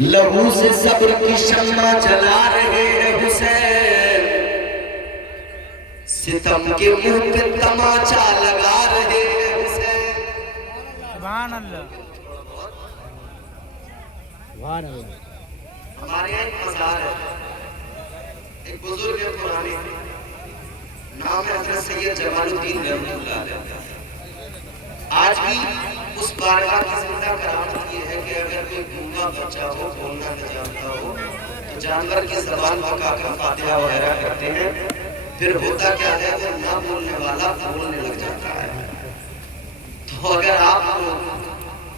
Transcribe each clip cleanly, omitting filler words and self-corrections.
लहू से सब्र की शम्मा जला रहे हैं हुसैन, सितम के मुंह पे तमाचा लगा रहे हैं हुसैन। सुभान अल्लाह, सुभान अल्लाह। हमारे यहाँ एक मज़ार है, एक बुजुर्ग है पुराने, नाम है हज़रत सैयद जमालुद्दीन रहमतुल्लाह अलैह। आज भी उस बारगाह की जिंदा करामत ये है कि अगर कोई गूंगा बच्चा हो, बोलना न जानता हो, तो जानवर की ज़बान पकाकर फातिहा वगैरह करते हैं। फिर होता क्या है, वो ना बोलने वाला बोलने लग जाता है। तो अगर आप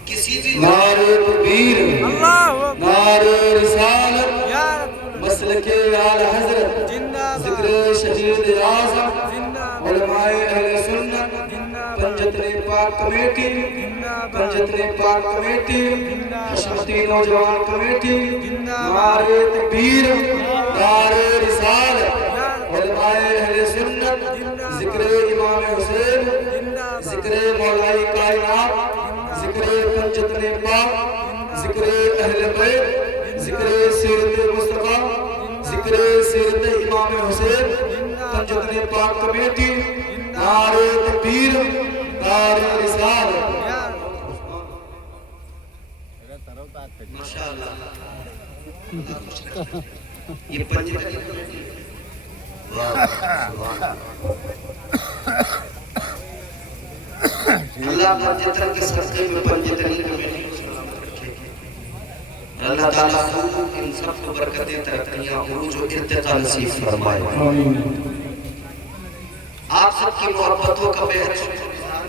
किसी भी नारे तकबीर, नारे रिसालत, मसलके आला हज़रत, ज़िक्र शहीद आज़म, उलमाए अहले सुन्नत, पंजतने पाक कमेटी, पंजतने पाक कमेटी, हशमती नौजवान कमेटी, नारे तकबीर, नारे रिसालत, उलमाए अहले सुन्नत, ज़िक्र इमाम हुसैन, ज़िक्र मौलाई कायनात, ज़िक्र पंजतने पाक, ज़िक्र अहले बैत, ज़िक्र सीरत मुस्तफा, ज़िक्र सीरत इमाम हुसैन, पंजतने पाक कमेटी, नारे तकबीर, नारे रिसालत। माशाअल्लाह, ये पंजतने कमेटी, वाह सुभान अल्लाह पंजतन के सदक़े में पंजतनी कमेटी को सलामत रखे। अल्लाह ताला खूब इन सबको बरकतें, तरक्कियां, उरूज और इर्तिका नसीब फरमाए। आप सबकी मोहब्बतों का बेहद शुक्रगुज़ार।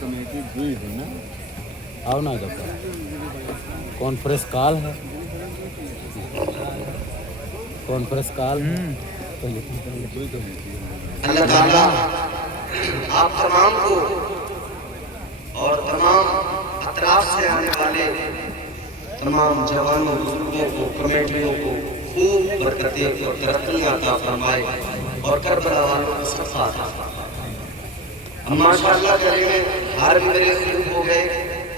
कमेटी हुई है ना, आओ ना जब कॉन्फ्रेंस कॉल है, कॉन्फ्रेंस कॉल अल्लाह ताला आप तमाम को और तमाम अतराफ से आने वाले तमाम जवानों, बुजुर्गों को, कमेटियों को खूब बरकतें और तरक्कियां अता फरमाए और करबला वालों को सफ़ा अता फरमाए। माशाअल्लाह करें, हार भी मेरे खूब हो गए,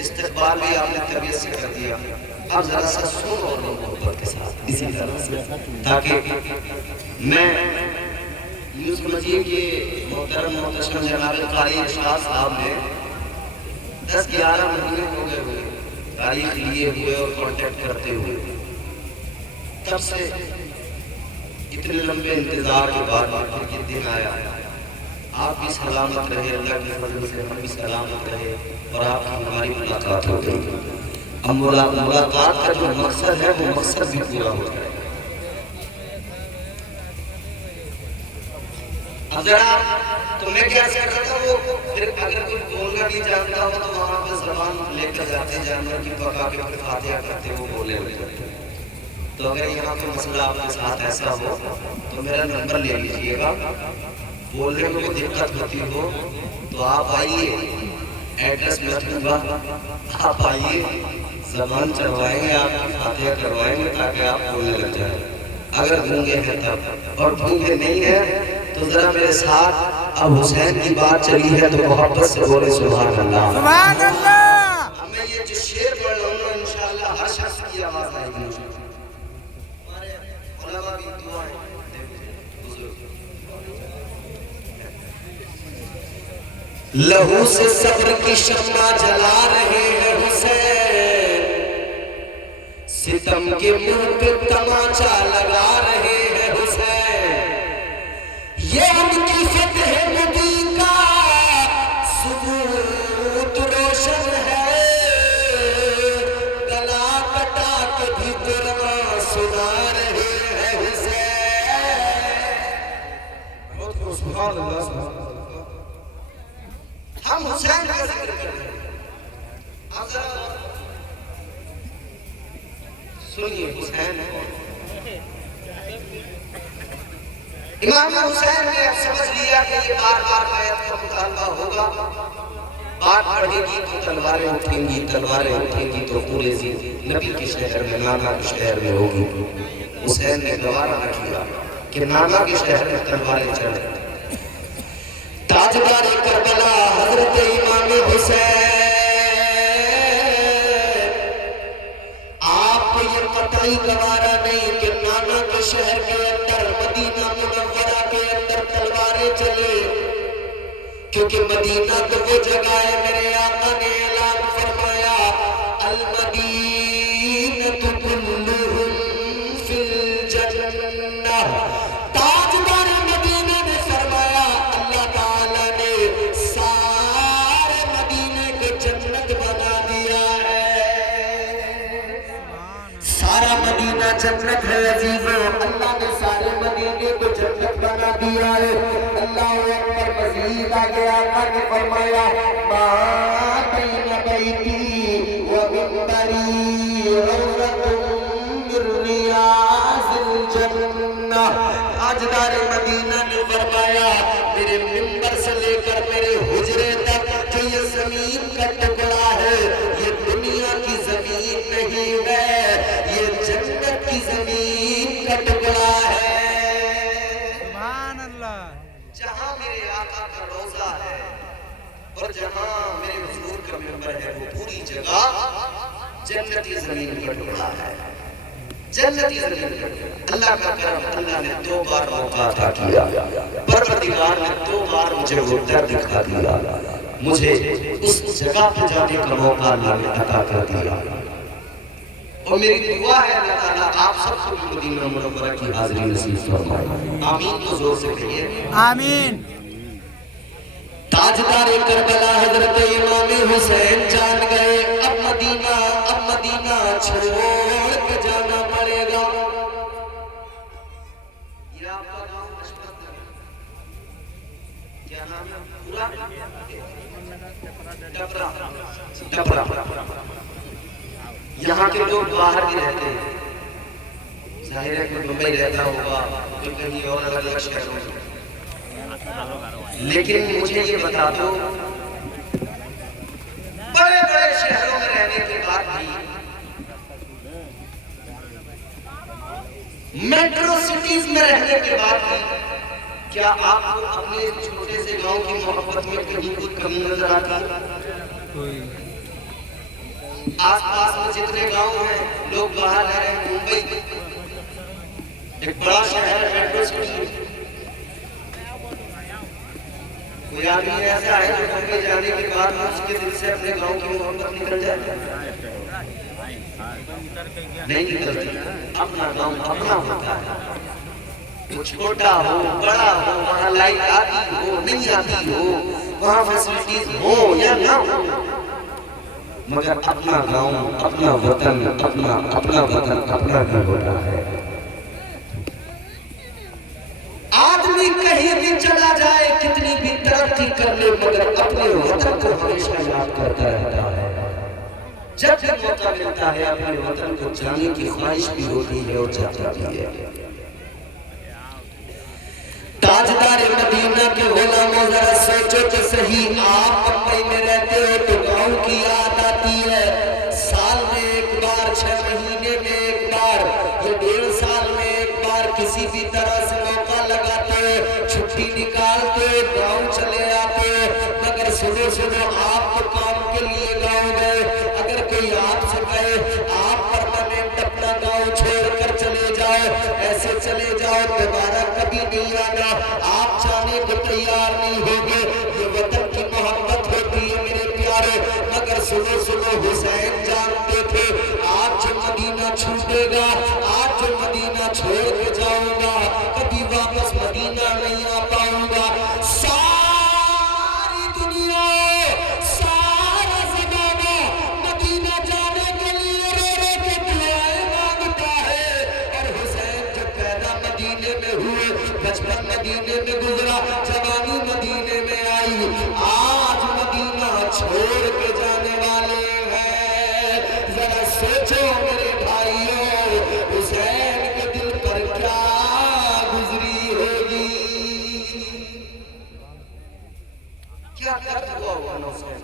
इस्तक़बाल भी आपने तबीयत से कर दिया। अब जरा सा सुन और मोहब्बत के साथ इसी तरह से, ताकि मैं यूँ समझिए कि मोहतरम मोहतशम जनाब कारी इरशाद साहब ने 10-11 महीने हो गए हुए तारीख लिए हुए और कांटेक्ट करते हुए, तब से इतने लंबे इंतजार के बाद ये दिन आया। आप भी सलामत रहे, अल्लाह के फजल से हम भी सलामत रहे और आपकी हमारी मुलाकात हो गई। अब मुलाकात का जो मकसद है वो मकसद भी पूरा हो जाए। अब जरा तो मैं क्या कर रहा था, वो फिर अगर कोई बोलना नहीं जानता हो तो वहाँ पे ज़बान लेकर जाते, जानवर की पका के फिर फातिहा करते, वो बोले लगते। तो अगर यहाँ पे मसला आपके साथ ऐसा हो तो मेरा नंबर ले लीजिएगा। बोलने में कोई दिक्कत होती हो तो आप आइए, एड्रेस मैं दूंगा, आप आइए, ज़बान चढ़वाएंगे, आपकी फातिहा करवाएंगे ताकि आप बोलने लग जाए। अगर गूंगे हैं तब, और गूंगे नहीं है तो जरा मेरे साथ अब हुसैन की बात चली है तो मोहब्बत से बोले सुभान अल्लाह, सुभान अल्लाह। मैं ये जो शेर पढ़ रहा हूँ इंशाअल्लाह हर शख्स की आवाज आएगी। हमारे उलमा भी दुआएं, लहू से सब्र की शम्मा जला रहे हैं हुसैन, सितम के मुंह पे तमाचा लगा रहे हैं हुसैन। ये उनकी फतह नबी का सबूत रोशन है, गला कटा के भी कुरान सुना रहे हैं हुसैन। सुभान अल्लाह, हम हुसैन का जिक्र कर रहे हैं। आप जरा सुनिए हुसैन कौन? इमाम हुसैन ने अब समझ लिया कि ये बार-बार आयत का मुतालबा होगा, बात बढ़ेगी तो तलवारें उठेंगी, तलवारें उठेंगी तो पूरे नबी के शहर में, नाना के शहर में होगी। हुसैन ने गवारा न किया, कि नाना के शहर में तलवारें चले। ताजदार करबला हजरत इमाम हुसैन, आपको ये कतई गवारा नहीं कि नाना के शहर के अंदर मदीना मुनव्वरा के अंदर तलवारें चले, क्योंकि मदीना तो वो जगह है, मेरे आका ने ऐलान फरमाया अल मदीनतु कुल्लुहुम फिल जन्नह। ताजदार मदीना ने फरमाया, अल्लाह ताला ने सारे मदीने को जन्नत बना दिया है। सारा मदीना जन्नत है अजीजों, अल्लाह ने सारे मदीने को जन्नत बना दिया है। अल्लाह अकबर। मज़ीद आगे आका ने फरमाया मा बैना बैती व मिंबरी रौज़तुम मिन रियाज़िल जन्नह। ताजदार मदीना ने फरमाया, मेरे मिंबर से लेकर मेरे हुजरे तक जो ये जमीन का टुकड़ा है, ये दुनिया की जमीन नहीं है, ये जन्नत की जमीन का टुकड़ा है। सुभान अल्लाह। जहां मेरे आका का रोजा है और जहां मेरे हुजूर का मिंबर है, वो पूरी जगह जन्नती जमीन का टुकड़ा है, जन्नती जमीन का टुकड़ा। अल्लाह का करम, अल्लाह ने 2 बार मौका अता किया, परवरदिगार ने 2 बार मुझे वो दर दिखा दिया, मुझे उस जगह पे जाने का मौका अल्लाह ने अता कर दिया। और मेरी दुआ है अल्लाह ताला आप सबको भी मदीना मुनव्वरा की हाज़िरी नसीब फरमाए। आमीन। तो जोर से कहिए आमीन। ताजदार करबला हजरत इमाम हुसैन जान गए, अब मदीना छोड़ के जाना पड़ेगा। ये आपका गांव लजपत नगर, क्या नाम है पूरा? टपरा। यहाँ के लोग बाहर भी रहते हैं, जाहिर है कोई मुंबई रहता होगा, कोई कहीं और अलग अलग शहरों में। लेकिन मुझे ये बता दो, बड़े बड़े शहरों में रहने के बाद भी, मेट्रो सिटीज में रहने के बाद भी, क्या आपको अपने छोटे से गांव की मोहब्बत में कहीं कोई कमी नजर आती है? आसपास में जितने गांव हैं, लोग बाहर रह रहे हैं, मुंबई एक बड़ा शहर है, मेट्रो सिटी। कोई आदमी ऐसा है जो मुंबई जाने के बाद उसके दिल से अपने गांव की मोहब्बत निकल जाए? नहीं निकलती। अपना गांव अपना होता है, वो छोटा हो बड़ा हो, वहाँ लाइट आती हो नहीं आती हो, वहाँ फैसिलिटीज हो या ना हो, मगर अपना गांव, अपना वतन, अपना घर होता है। आदमी कहीं भी चला जाए, कितनी भी तरक्की कर ले, मगर अपने वतन को हमेशा याद करता रहता है। जब भी मौका मिलता है, अपने वतन को जाने की ख्वाहिश भी होती है और जाता भी है। ताजदार मदीना के गुलामों, जरा सोचो तो सही, आप मुंबई में रहते हो तो गांव की याद आती है, साल में एक बार, 6 महीने में एक बार, या 1.5 साल में एक बार, किसी भी तरह से मौका लगाते, छुट्टी निकालते, गांव चले आते। मगर सुनो आप तो काम के लिए गांव गए, अगर कोई आपसे कहे आप परमानेंट अपना गांव छोड़कर चले जाओ, ऐसे चले जाओ, दोबारा कभी नहीं आना, आप जाने को तैयार नहीं होंगे। ये वतन की मोहब्बत होती है मेरे प्यारे। मगर सुनो हुसैन जानते थे, आज जो मदीना छूटेगा, आज जो मदीना छोड़ के जाऊंगा, कभी वापस मदीना नहीं आ पाऊंगा। सारी दुनिया, सारा ज़माना मदीना जाने के लिए रो के दुआएं मांगता है। और हुसैन जो पैदा मदीने में हुए, बचपन मदीने में गुजरा, जवानी मदीने में आई, आज मदीना छोड़ के जाने वाले हैं। जरा सोचो मेरे भाइयों, हुसैन के दिल पर क्या गुजरी होगी, क्या दर्द हुआ होगा हुसैन।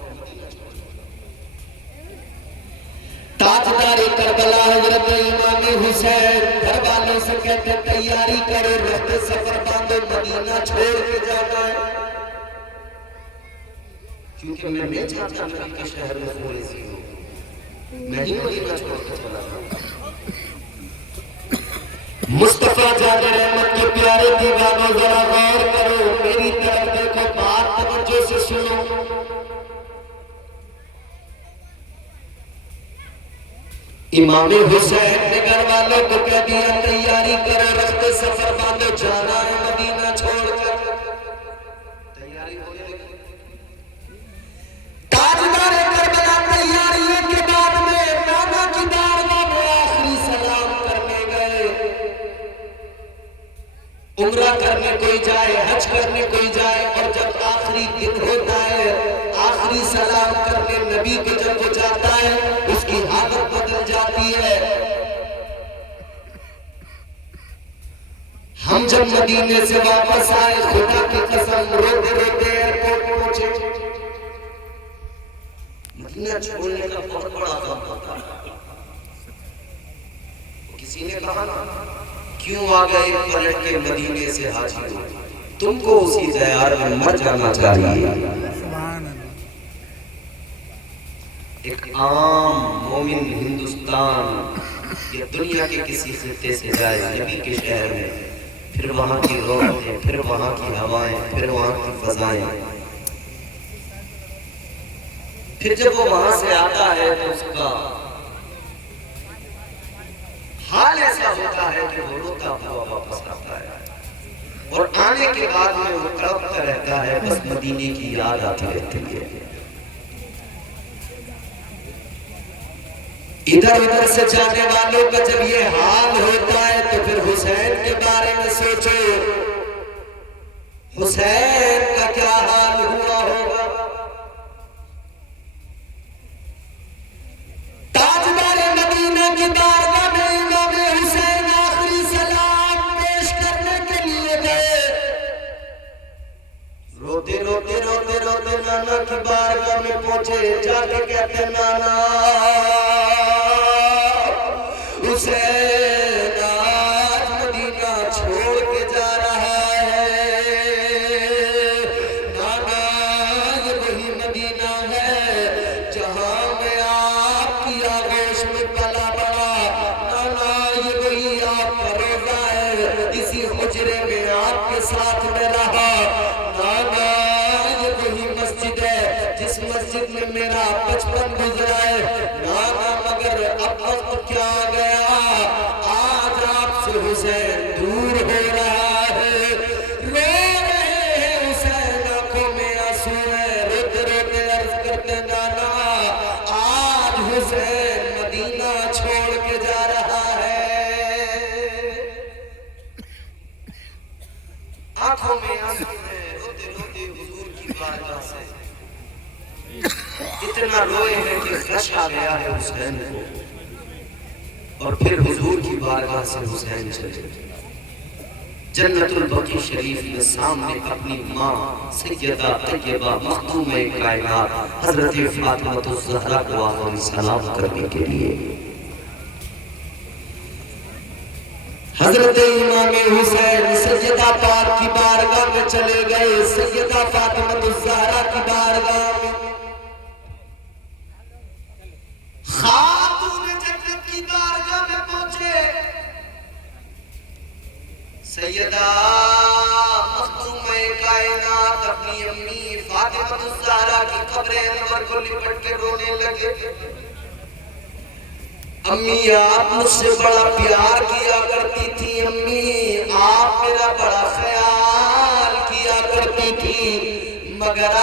ताजदार करबला हजरत इमाम हुसैन घर वालों से कहते तैयारी करो, रास्ते सफर बांधो, मदीना छोड़ के जाना है। क्योंकि मैं नहीं चाहता नबी के शहर में थोड़ी सी हो, मैं ही मदीना छोड़ के चला जाऊं। मुस्तफा जाने रहमत के प्यारे दीवानों जरा गौर करो, मेरी तरफ देखो, बात तवज्जो से सुनो। इमाम हुसैन ने घर वालों को कह दिया तैयारी करो, रास्ते सफर बांधो, जाना है मदीना छोड़कर। तैयारी होने लगी। ताजदार करबला तैयारियों के बाद में नाना की दारगाह में आखिरी सलाम करने गए। उम्रा करने कोई जाए, हज करने कोई जाए, और जब आखिरी दिन होता है, आखिरी सलाम करने नबी को जब वो जाता है, उसकी हालत बदल जाती है। हम जब मदीने से वापस आए, खुदा की कसम रोते रोते एयरपोर्ट पहुंचे। मदीना छोड़ने का बहुत बड़ा काम होता है। किसी ने कहा ना, क्यों आ गए पलट के मदीने से हाजिर हो, तुमको उसी दयार में मर जाना चाहिए। एक आम मोमिन हिंदुस्तान या दुनिया के किसी खित्ते से जाए नबी के शहर में, फिर वहां की रौनकें, फिर वहां की हवाएं, फिर वहां की फजाएं, फिर जब वो वहां से आता है तो उसका हाल ऐसा होता है कि वो रोता हुआ वापस आता है, और आने के बाद में वो तड़पता रहता है, बस मदीने की याद आती रहती है। इधर उधर से जाने वालों का जब ये हाल होता है, तो फिर हुसैन के बारे में सोचो, हुसैन का क्या हाल हुआ होगा। ताजदार मदीना की बारगाह में इमाम हुसैन आखिरी सलाम पेश करने के लिए गए। रोते रोते रोते रोते नाना की बारगाह में पहुंचे, जाके कहते नाना हुसैन आज मदीना छोड़ के जा रहा है। नाना ये वही मदीना है जहां मैं आपकी आगोश में पला बड़ा। नाना ये वही आपका रोजा है, इसी हुजरे में आपके साथ में रहा। नाना ये वही मस्जिद है जिस मस्जिद में मेरा बचपन गुजरा है। नाना मगर अब वक्त क्या गया, आज आपसे हुसैन दूर हो रहा है। रो रहे हैं हुसैन, आंखों में आंसू है, रोते रोते अर्ज करते नाना आज हुसैन मदीना छोड़ के जा रहा है। आंखों में आंसू है, रोते रोते हुजूर की बारगाह से इतना रोए हैं कि गश आ गया है हुसैन को, और फिर हुजूर की बारगाह से हुसैन चले। जन्नतुल बकी शरीफ के सामने अपनी माँ सैयदा तैयबा मखदूम-ए कायनात हजरत फातिमा ज़हरा को आखिरी सलाम करने के लिए हजरत इमाम हुसैन सैयदा पाक की बारगाह में चले गए। सैयदा फातिमा ज़हरा की बारगाह में खातून जन्नत की बारगाह में पहुंचे। सैयदा मखदूम-ए कायनात अपनी अम्मी फातिमा ज़हरा की कब्र अनवर को लिपट के रोने लगे। अम्मी आप मुझसे बड़ा प्यार किया करती थी, अम्मी आप मेरा बड़ा ख्याल किया करती थी, मगर